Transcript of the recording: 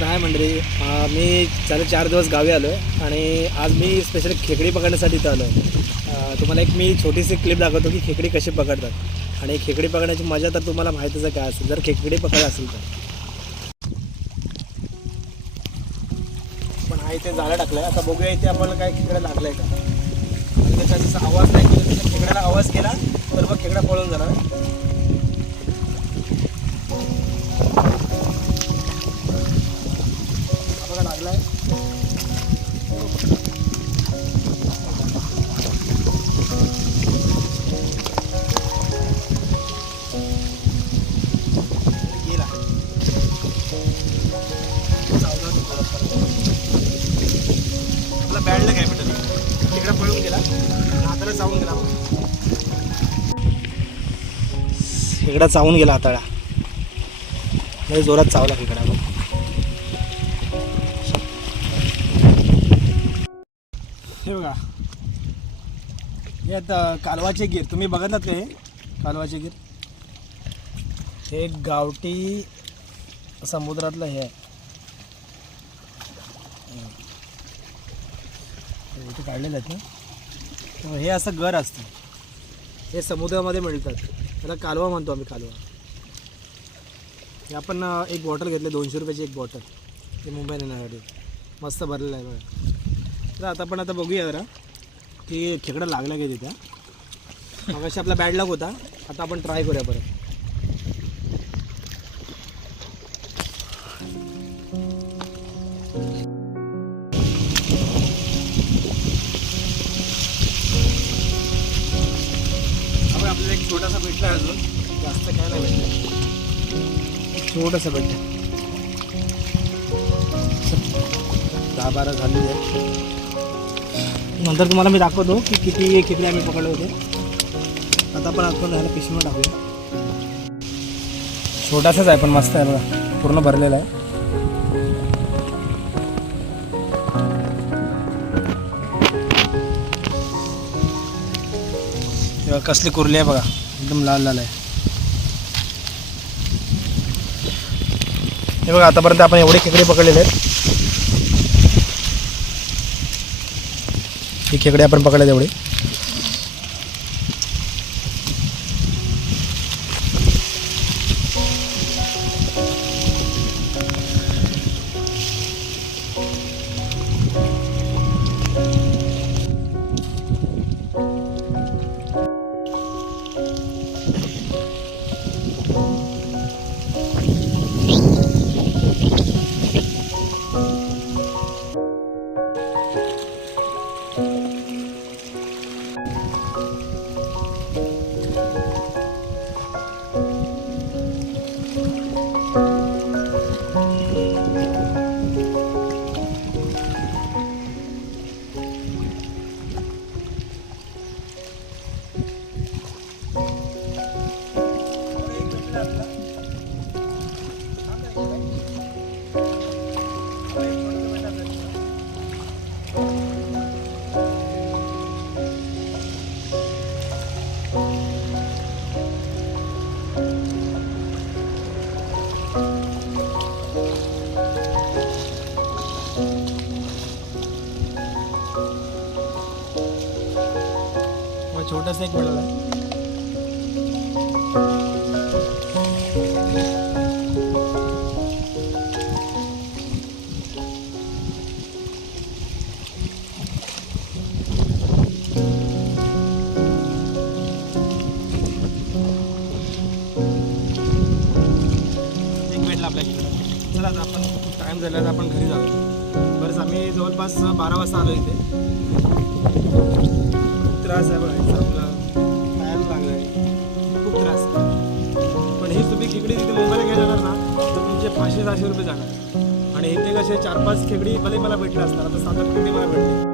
तर हाय मंडळी, मी 4 दिवस गावी आलो आहे आणि आज मी स्पेशली खेकडी पकडण्यासाठी इथं आलो आहे. तुम्हाला एक मी छोटीशी क्लिप दाखवतो की खेकडी कशी पकडतात. आणि खेकडी पकडण्याची मजा तर तुम्हाला माहितीच आहे काय असेल, जर खेकडी पकडा असेल तर. पण हा इथे जाळं टाकलं आहे. आता बघूया इथे आपल्याला काय खेकडा लागलं आहे का. आणि त्याचा जसा आवाज नाही केला, त्याच्या खेकड्याला आवाज केला तर मग खेकडा पळून जाणार. बघा लागला आहे. गेला आपला बॅडला काय भेटत तिकडे पळून गेला, हाताला चावून गेला. खेकडा चावून गेला हाताला, म्हणजे जोरात चावला खेकडा. हे बघा, हे आता कालवाचे गिर तुम्ही बघितलात का? हे कालवाचे गिर हे गावठी समुद्रातलं हे आहे. इथे काढलेलं आहेत ना. हे असं गर असतं, हे समुद्रामध्ये मिळतात. त्याला कालवा म्हणतो आम्ही, कालवा. हे आपण एक बॉटल घेतली, 200 रुपयाची एक बॉटल. ते मुंबईला येण्यासाठी मस्त भरलेलं आहे बघा. तर आता बघूया जरा की खेकडा लागला का तिथं. मग अशी आपला बॅड लक होता. आता आपण ट्राय करूया परत. आपण आपल्याला एक छोटासा भेटला, अजून जास्त काय नाही भेटलं, एक छोटासा भेटलं. 10-12 झालेली आहे. नंतर तुम्हाला मी दाखवतो की किती खेकडे आम्ही पकडले होते. आता आपण ह्याला पिशवीमध्ये टाकूया. छोटासाच आहे पण मस्त आहे बघा, पूर्ण भरलेला आहे. तेव्हा कसली कुरली आहे बघा, एकदम लाल लाल आहे. हे बघा, आतापर्यंत आपण एवढे खेकडे पकडलेले आहेत. ही खेकडे आपण पकडले तेवढे. छोटासा एक मिळाला. एक भेटला आपल्याकडे. चला आता आपण खूप टाईम झाला, आपण घरी जाऊ. बरंच आम्ही जवळपास 12 वाजता आलो इथे. त्रास आहे बघायचं, आपलं पायाला लागलं आहे, खूप त्रास आहे. पण ही तुम्ही खेकडी तिथे मुंबईला घ्यायला जाणार ना तर तुमचे 500-600 रुपये जाणार. आणि इथे कसे 4-5 खेकडी भले मला भेटले असतात, आता 7-8 खेकडी मला भेटले.